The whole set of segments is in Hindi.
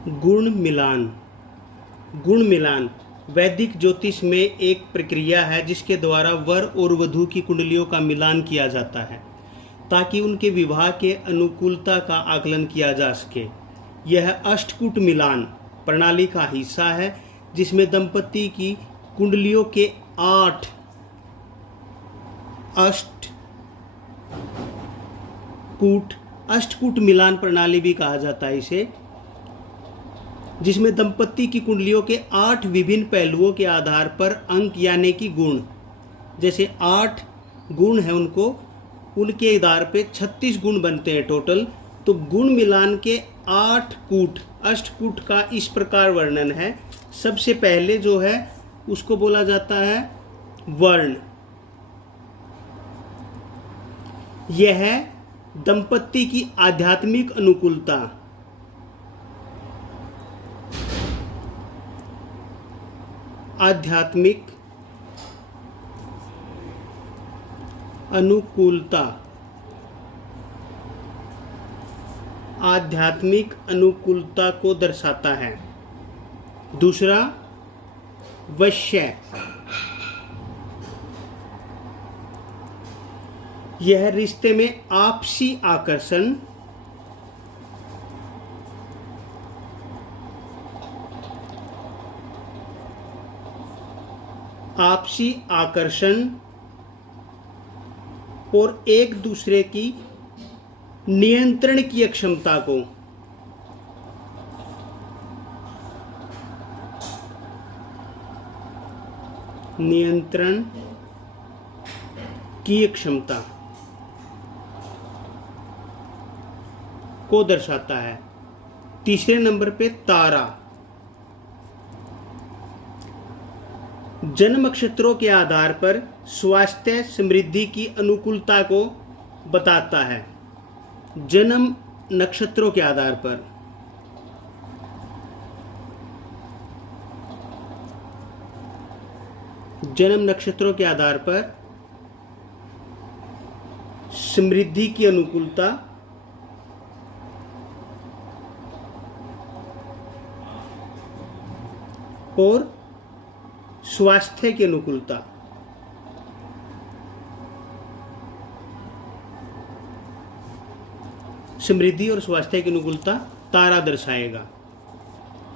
गुण मिलान। गुण मिलान वैदिक ज्योतिष में एक प्रक्रिया है जिसके द्वारा वर और वधू की कुंडलियों का मिलान किया जाता है ताकि उनके विवाह के अनुकूलता का आकलन किया जा सके। यह अष्टकूट मिलान प्रणाली का हिस्सा है जिसमें दंपति की कुंडलियों के 8 अष्टकूट मिलान प्रणाली भी कहा जाता है इसे, जिसमें दंपति की कुंडलियों के 8 विभिन्न पहलुओं के आधार पर अंक यानी कि गुण, जैसे 8 गुण हैं उनके आधार पे 36 गुण बनते हैं टोटल। तो गुण मिलान के 8 कूट अष्टकूट का इस प्रकार वर्णन है। सबसे पहले जो है उसको बोला जाता है वर्ण। यह है दंपति की आध्यात्मिक अनुकूलता। आध्यात्मिक अनुकूलता आध्यात्मिक अनुकूलता को दर्शाता है। दूसरा वश्य, यह रिश्ते में आपसी आकर्षण, आपसी आकर्षण और एक दूसरे की नियंत्रण की क्षमता को नियंत्रण की क्षमता को दर्शाता है। तीसरे नंबर पे तारा जन्म नक्षत्रों के आधार पर स्वास्थ्य समृद्धि की अनुकूलता को बताता है। जन्म नक्षत्रों के आधार पर समृद्धि की अनुकूलता और स्वास्थ्य की अनुकूलता। समृद्धि और स्वास्थ्य की अनुकूलता तारा दर्शाएगा।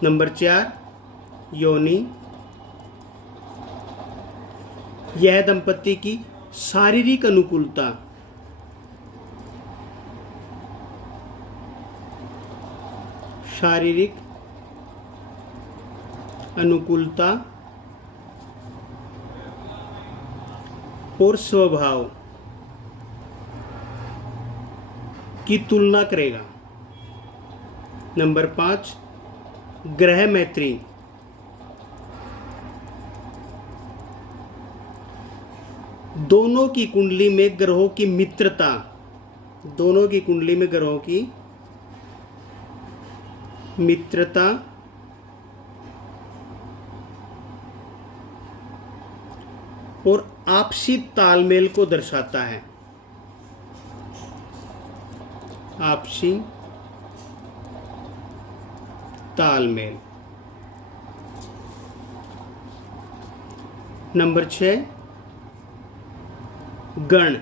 नंबर 4 योनि, यह दंपति की शारीरिक अनुकूलता, शारीरिक अनुकूलता और स्वभाव की तुलना करेगा। नंबर 5 ग्रह मैत्री, दोनों की कुंडली में ग्रहों की मित्रता, दोनों की कुंडली में ग्रहों की मित्रता और आपसी तालमेल को दर्शाता है। आपसी तालमेल। नंबर 6 गण,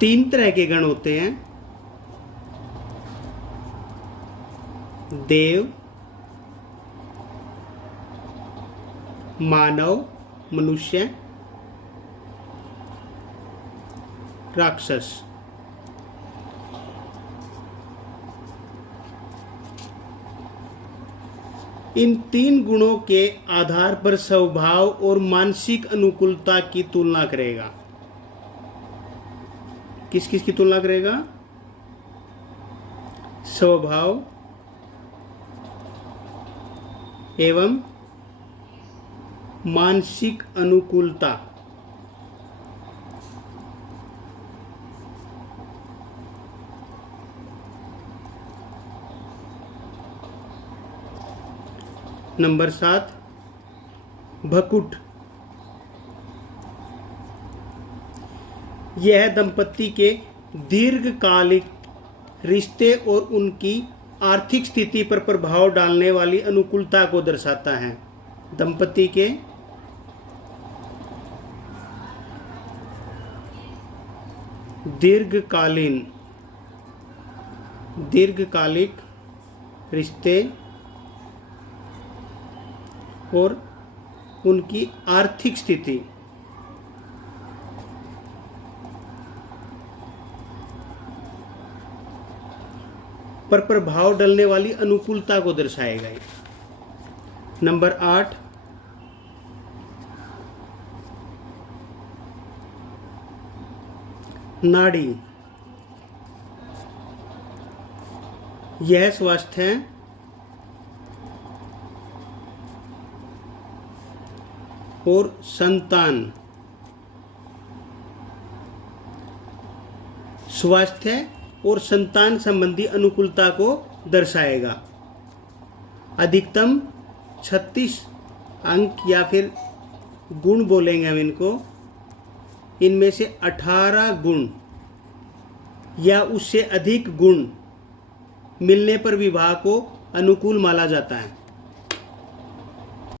तीन तरह के गण होते हैं, देव, मानव, मनुष्य, राक्षस। इन 3 गुणों के आधार पर स्वभाव और मानसिक अनुकूलता की तुलना करेगा। किस किस की तुलना करेगा? स्वभाव एवं मानसिक अनुकूलता। नंबर 7 भकुट, यह दंपति के दीर्घकालिक रिश्ते और उनकी आर्थिक स्थिति पर प्रभाव डालने वाली अनुकूलता को दर्शाता है। दंपति के दीर्घकालिक रिश्ते और उनकी आर्थिक स्थिति पर प्रभाव डालने वाली अनुकूलता को दर्शाएगा। नंबर 8, नाड़ी। यह स्वास्थ्य और संतान संबंधी अनुकूलता को दर्शाएगा। अधिकतम 36 अंक या फिर गुण बोलेंगे हम इनको। इनमें से 18 गुण या उससे अधिक गुण मिलने पर विवाह को अनुकूल माना जाता है।